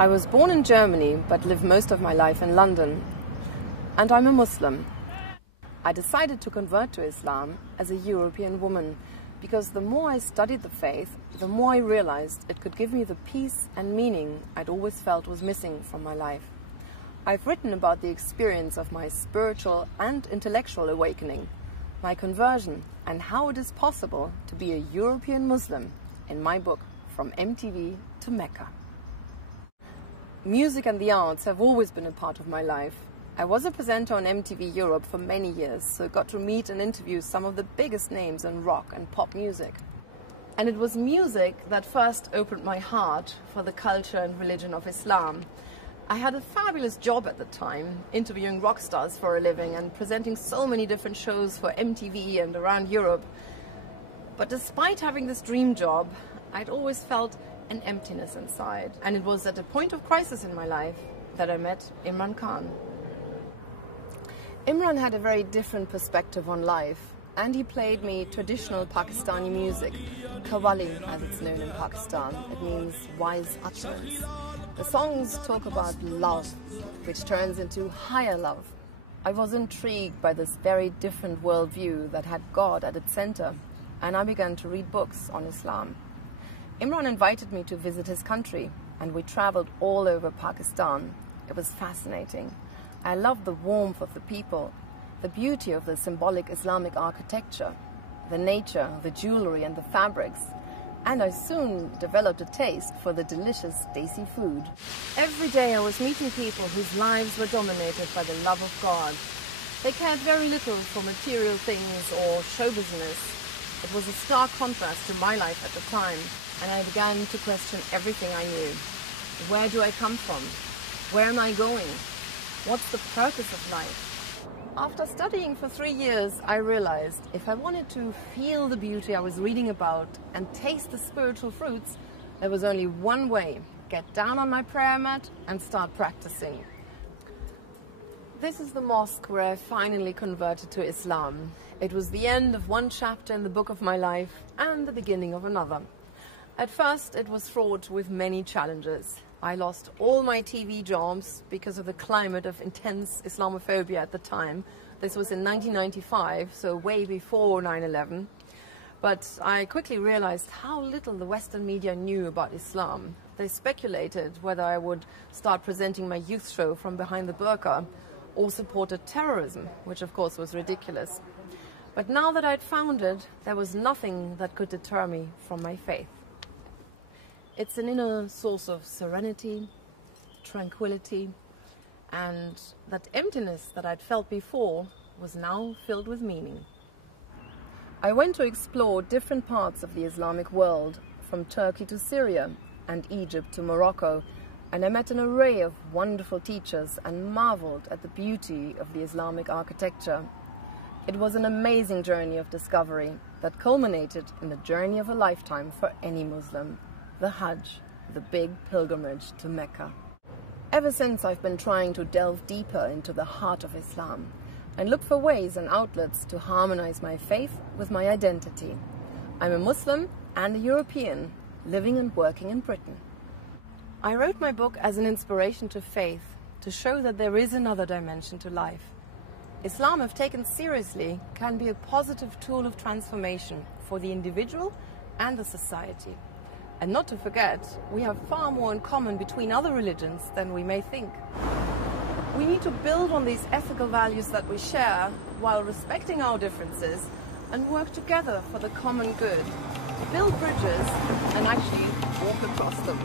I was born in Germany but lived most of my life in London, and I'm a Muslim. I decided to convert to Islam as a European woman because the more I studied the faith, the more I realized it could give me the peace and meaning I'd always felt was missing from my life. I've written about the experience of my spiritual and intellectual awakening, my conversion, and how it is possible to be a European Muslim in my book, From MTV to Mecca. Music and the arts have always been a part of my life. I was a presenter on MTV Europe for many years, so got to meet and interview some of the biggest names in rock and pop music. And it was music that first opened my heart for the culture and religion of Islam. I had a fabulous job at the time, interviewing rock stars for a living and presenting so many different shows for MTV and around Europe. But despite having this dream job, I'd always felt an emptiness inside. And it was at a point of crisis in my life that I met Imran Khan. Imran had a very different perspective on life, and he played me traditional Pakistani music, Qawwali as it's known in Pakistan. It means wise utterance. The songs talk about love, which turns into higher love. I was intrigued by this very different worldview that had God at its center, and I began to read books on Islam. Imran invited me to visit his country, and we traveled all over Pakistan. It was fascinating. I loved the warmth of the people, the beauty of the symbolic Islamic architecture, the nature, the jewelry and the fabrics, and I soon developed a taste for the delicious desi food. Every day I was meeting people whose lives were dominated by the love of God. They cared very little for material things or show business. It was a stark contrast to my life at the time, and I began to question everything I knew. Where do I come from? Where am I going? What's the purpose of life? After studying for 3 years, I realized if I wanted to feel the beauty I was reading about and taste the spiritual fruits, there was only one way: get down on my prayer mat and start practicing. This is the mosque where I finally converted to Islam. It was the end of one chapter in the book of my life and the beginning of another. At first, it was fraught with many challenges. I lost all my TV jobs because of the climate of intense Islamophobia at the time. This was in 1995, so way before 9/11. But I quickly realized how little the Western media knew about Islam. They speculated whether I would start presenting my youth show from behind the burqa or supported terrorism, which of course was ridiculous. But now that I'd found it, there was nothing that could deter me from my faith. It's an inner source of serenity, tranquility, and that emptiness that I'd felt before was now filled with meaning. I went to explore different parts of the Islamic world, from Turkey to Syria and Egypt to Morocco, and I met an array of wonderful teachers and marveled at the beauty of the Islamic architecture. It was an amazing journey of discovery that culminated in the journey of a lifetime for any Muslim. The Hajj, the big pilgrimage to Mecca. Ever since, I've been trying to delve deeper into the heart of Islam and look for ways and outlets to harmonize my faith with my identity. I'm a Muslim and a European, living and working in Britain. I wrote my book as an inspiration to faith, to show that there is another dimension to life. Islam, if taken seriously, can be a positive tool of transformation for the individual and the society. And not to forget, we have far more in common between other religions than we may think. We need to build on these ethical values that we share while respecting our differences and work together for the common good, build bridges and actually walk across them.